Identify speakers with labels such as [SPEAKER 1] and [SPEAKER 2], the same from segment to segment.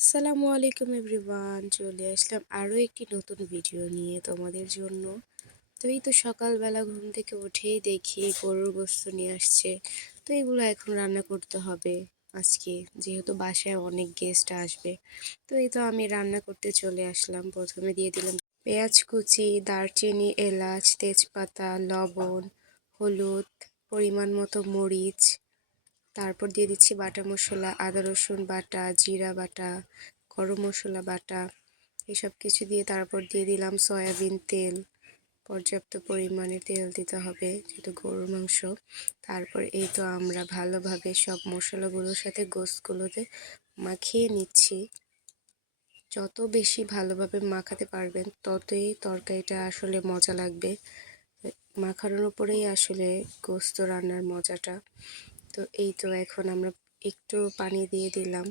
[SPEAKER 1] আসসালামু আলাইকুম এভরিওয়ান, চলে আসলাম আরও একটি নতুন ভিডিও নিয়ে তোমাদের জন্য। তো এই তো সকালবেলা ঘুম থেকে উঠেই দেখি গরুর গোস্ত নিয়ে আসছে। তো এগুলো এখন রান্না করতে হবে আজকে, যেহেতু বাসায় অনেক গেস্ট আসবে। তো এই তো আমি রান্না করতে চলে আসলাম। প্রথমে দিয়ে দিলাম পেঁয়াজ কুচি, দারচিনি, এলাচ, তেজপাতা, লবণ, হলুদ, পরিমাণ মতো মরিচ তারপর দিয়ে দিচ্ছি বাটা মশলা, আদা রসুন বাটা, জিরা বাটা, গরম মশলা বাটা, এসব কিছু দিয়ে তারপর দিয়ে দিলাম সয়াবিন তেল। পর্যাপ্ত পরিমাণে তেল দিতে হবে, যেহেতু গরুর মাংস। তারপর এই তো আমরা ভালোভাবে সব মশলাগুলোর সাথে গোস্তগুলোতে মাখিয়ে নিচ্ছি। যত বেশি ভালোভাবে মাখাতে পারবেন, ততই তরকারিটা আসলে মজা লাগবে। মাখানোর উপরেই আসলে গোস্ত রান্নার মজাটা। তো এই তো এখন আমরা একটু পানি দিয়ে দিলাম।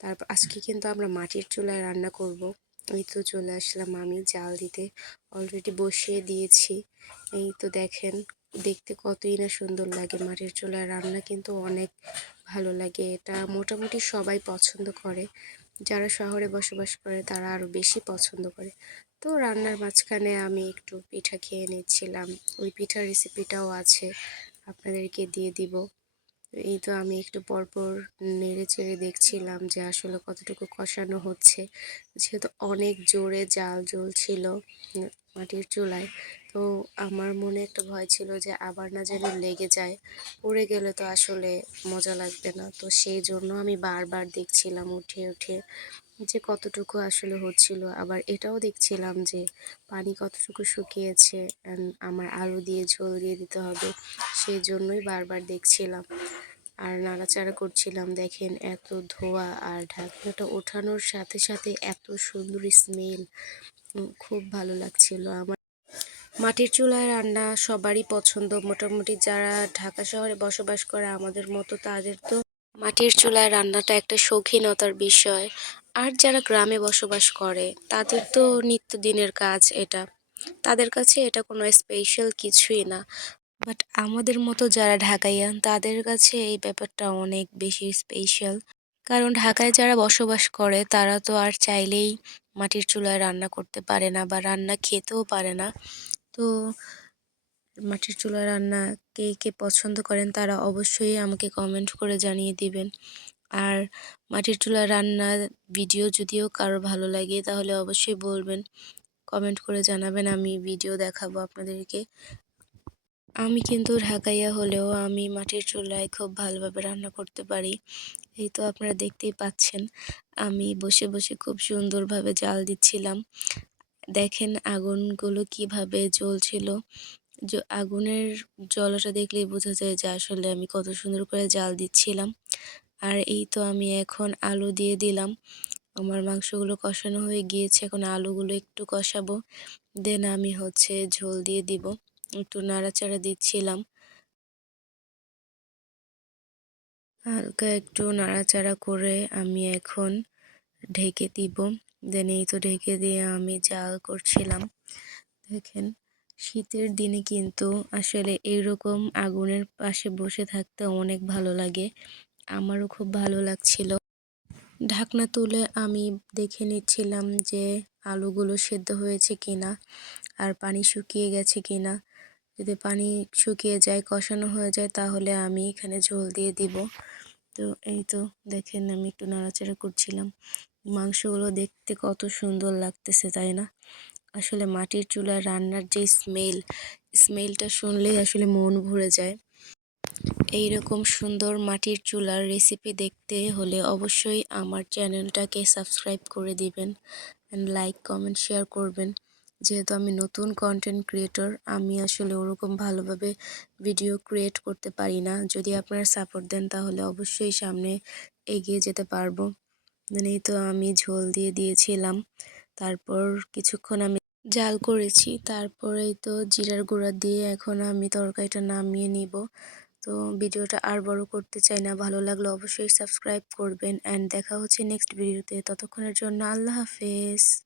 [SPEAKER 1] তারপর আজকে কিন্তু আমরা মাটির চুলায় রান্না করব। এই তো চলে আসলাম আমি জাল দিতে। অলরেডি বসিয়ে দিয়েছি। এই তো দেখেন, দেখতে কতই না সুন্দর লাগে মাটির চুলায় রান্না, কিন্তু অনেক ভালো লাগে। এটা মোটামুটি সবাই পছন্দ করে। যারা শহরে বসবাস করে, তারা আরও বেশি পছন্দ করে। তো রান্নার মাঝখানে আমি একটু পিঠা খেয়ে নিচ্ছিলাম। ওই পিঠার রেসিপিটাও আছে, আপনাদেরকে দিয়ে দিব। এই তো আমি একটু পরপর নেড়ে চেড়ে দেখছিলাম যে আসলে কতটুকু কষানো হচ্ছে। যেহেতু অনেক জোরে জাল জ্বলছিল মাটির চুলায়, তো আমার মনে একটা ভয় ছিল যে আবার না যেন লেগে যায়, পড়ে গেলে তো আসলে মজা লাগবে না। তো সেই জন্য আমি বারবার দেখছিলাম উঠে উঠে যে কতটুকু আসলে হচ্ছিল। আবার এটাও দেখছিলাম যে পানি কতটুকু শুকিয়েছে আমার আলু দিয়ে ঝোল দিয়ে দিতে হবে, সেই জন্যই বারবার দেখছিলাম। আর নাড়াচাড়া করছিলাম, দেখেন এত ধোয়া আর ঢাকনাটা ওঠানোর সাথে সাথে এত সুন্দর স্মেল খুব ভালো লাগছিল আমার। মাটির চুলায় রান্না সবারই পছন্দ। মোটামুটি যারা ঢাকা শহরে বসবাস করে আমাদের মতো তাদের তো মাটির চুলায় রান্নাটা একটা শৌখিনতার বিষয়। আর যারা গ্রামে বসবাস করে, তাদের তো নিত্যদিনের কাজ এটা। তাদের কাছে এটা কোনো স্পেশাল কিছুই না। বাট আমাদের মতো যারা ঢাকাইয়ান তাদের কাছে এই ব্যাপারটা অনেক বেশি স্পেশাল কারণ ঢাকায় যারা বসবাস করে তারা তো আর চাইলেই মাটির চুলায় রান্না করতে পারে না বা রান্না খেতেও পারে না। তো মাটির চুলায় রান্না কে কে পছন্দ করেন তারা অবশ্যই আমাকে কমেন্ট করে জানিয়ে দিবেন। আর মাটির চুলায় রান্নার ভিডিও যদিও কারও ভালো লাগে তাহলে অবশ্যই বলবেন। কমেন্ট করে জানাবেন আমি ভিডিও দেখাবো আপনাদেরকে। আমি কিন্তু ঢাকাইয়া হলেও আমি মাটির চুলায় খুব ভালোভাবে রান্না করতে পারি। এই তো আপনারা দেখতেই পাচ্ছেন, আমি বসে বসে খুব সুন্দরভাবে জাল দিচ্ছিলাম। দেখেন আগুনগুলো কীভাবে জ্বলছিল। আগুনের জলটা দেখলেই বোঝা যায় যে আসলে আমি কত সুন্দর করে জাল দিচ্ছিলাম। আর এই তো আমি এখন আলু দিয়ে দিলাম। আমার মাংসগুলো কষানো হয়ে গিয়েছে, এখন আলুগুলো একটু কষাবো। দেন আমি হচ্ছে ঝোল দিয়ে দিব। একটু নাড়াচাড়া দিচ্ছিলাম। হালকা একটু নাড়াচাড়া করে আমি এখন ঢেকে দিব। দেন এই তো ঢেকে দিয়ে আমি জাল করছিলাম। দেখেন, শীতের দিনে কিন্তু আসলে এইরকম আগুনের পাশে বসে থাকতে অনেক ভালো লাগে। আমারও খুব ভালো লাগছিল। ঢাকনা তুলে আমি দেখে নিচ্ছিলাম যে আলুগুলো সেদ্ধ হয়েছে কিনা। আর পানি শুকিয়ে গেছে কি না। যদি পানি শুকিয়ে যায়, কষানো হয়ে যায়, তাহলে আমি এখানে ঝোল দিয়ে দিব। তো এই তো দেখেন আমি একটু নাড়াচাড়া করছিলাম। মাংসগুলো দেখতে কত সুন্দর লাগতেছে, তাই না? আসলে মাটির চুলার রান্নার যে স্মেল, স্মেলটা শুনলেই আসলে মন ভরে যায়। এই রকম সুন্দর মাটির চুলার রেসিপি দেখতে হলে অবশ্যই আমার চ্যানেলটাকে সাবস্ক্রাইব করে দিবেন। অ্যান্ড লাইক কমেন্ট শেয়ার করবেন। যেহেতু আমি নতুন কন্টেন্ট ক্রিয়েটর আমি আসলে ওরকম ভালোভাবে ভিডিও ক্রিয়েট করতে পারি না। যদি আপনারা সাপোর্ট দেন, তাহলে অবশ্যই সামনে এগিয়ে যেতে পারব। মানে তো আমি ঝোল দিয়ে দিয়েছিলাম, তারপর কিছুক্ষণ আমি জাল করেছি তারপরেই তো জিরার গুঁড়া দিয়ে এখন আমি তরকারিটা নামিয়ে নিব। তো ভিডিওটা আর বড় করতে চাই না, ভালো লাগলে অবশ্যই সাবস্ক্রাইব করবেন অ্যান্ড দেখা হচ্ছে নেক্সট ভিডিওতে ততক্ষণের জন্য আল্লাহ হাফেজ।